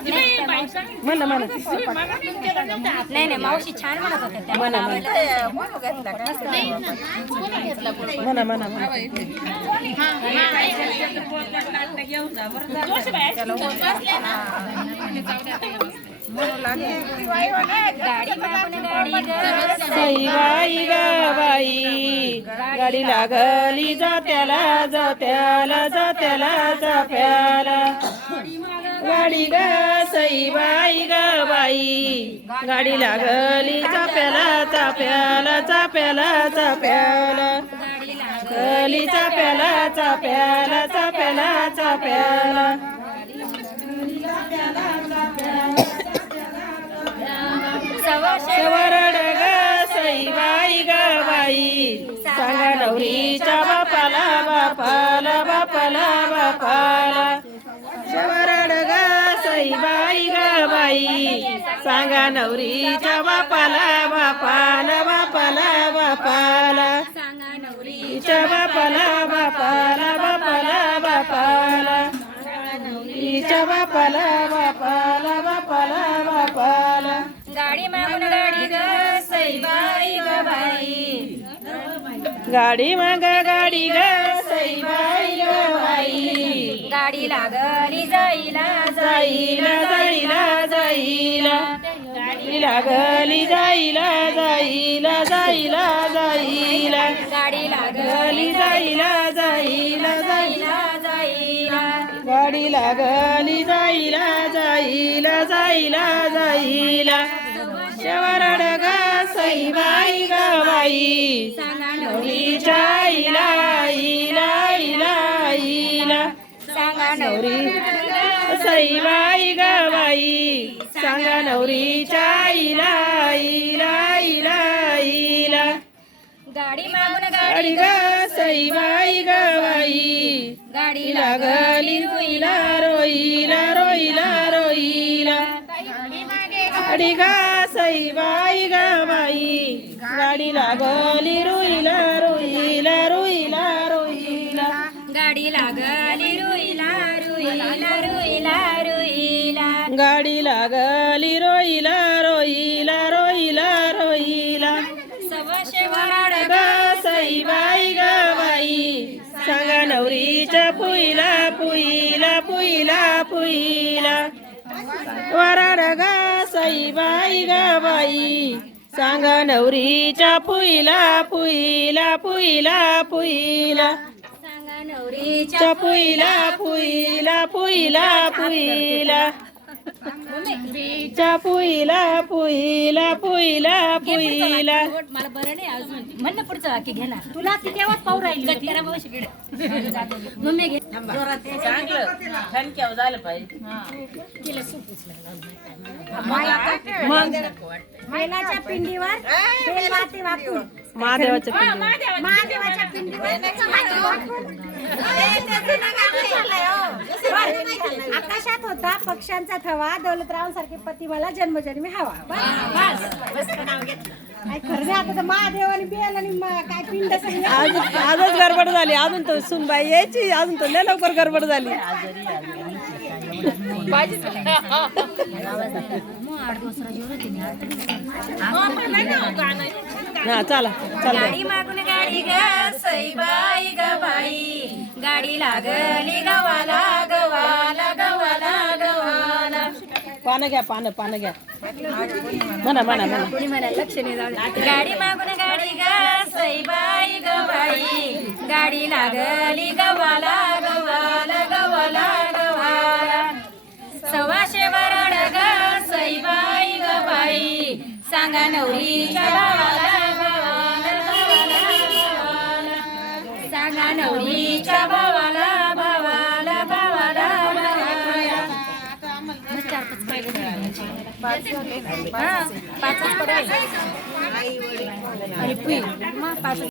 म्हणा म्हणा नाही नाही मावशी छान म्हणत होत्या त्या. म्हणा म्हणा म्हणा म्हणा गाडी मागून गाडी ग सई बाई ग बाई गाडी लागली जात्याला जात्याला जात्याला जाप्याला गाडी ग सई बाई ग बाई गाडी लागली चाप्याला चाप्याला चाप्याला चाप्याला गली चाप्याला चाप्याला चाप्याला चाप्याला सवरड ग सई बाई ग बाई सांगा नवरीच्या बापाला बापाला बापाला बापाला सवरड ग सई बाई ग बाई सांगा नवरीच्या बापाला बापाला बापाला बापाला नवरीच्या बापाला बापाला बापाला बापाला नवरीच्या बापाला बापाला बापाला बापाला गाडी मागून गाडी ग सई बाई ग बाई गाडी माग गाडी ग सई बाई ग बाई गाडी लागली जाईला जाईला जाईला जाईला गाडी लागली जाईला जाईला जाईला जाईला गाडी गली जाईला जाईला जाईला जाईला गाडी लागली जाईला जाईला जाईला जाईला शेवरड ग सई बाई ग बाई नवरीच्या आईला आईला आईला आईला सांगा नवरी सई बाई ग बाई सांगा नवरीच्या आईला आईला आईला आईला गाडी मागून गाडी ग सई बाई ग बाई गाडी लागली रोईला रोईला रोईला रोईला गाडी ग सई बाई ग बाई गाडी लागली रोईला रोईला रोईला रोईला गाडी लागली रुईला रुईला रुईला रुईला गाडी लागली रोईला रोईला रोईला रोईला सवाशे वराड ग सई बाई ग बाई सांगा नवरीच्या पुईला पुईला पुईला पुईला वराड ग सई बाई ग बाई सांगा नवरीच्या पुईला पुईला पुईला पुईला सांगा नवरीच्या च्या पुईला पुईला पुईला पुईला च्या पुईला पुईला पुईला पुईला मला बरं नाही अजून म्हण ना पुढचं वाक्य घे ना तुला ती तेव्हाच पाहू राहिली करा मावशी मम्मी घे चांगलं ठणक्याव झालं पाहिजे मग बैलाच्या पिंडीवर बेल वाते वाकून महादेवाच्या पिंडीवर. महादेवाच्या पिंडीवर आकाशात होता पक्ष्यांचा थवा दौलतरावांसारखे पती मला जन्मजन्मी हवा काय खरं नाही आता तर महादेव आणि बेल आणि काय पिंड सगळे आजच गडबड झाली अजून तो सुनबाई यायची अजून तो लय लवकर गडबड झाली हा चला चला गाडी मागून गाडी ग सई बाई ग बाई गाडी लागली गवाला गवाला गवाला गवाला पानं घ्या पानं पानं घ्या म्हणा म्हणा म्हणा लक्ष नाही गाडी मागून गाडी ग सई बाई ग बाई गाडी लागली गवाला गवाला गवाला गवाला सवाशे वराड ग सई बाई ग बाई सांगा नवरीच्या भावाला भावाला भावाला भावाला सांगा नवरीच्या भावाला भावाला भावाला भावाला पाच पडायला आणि पुई मग पाच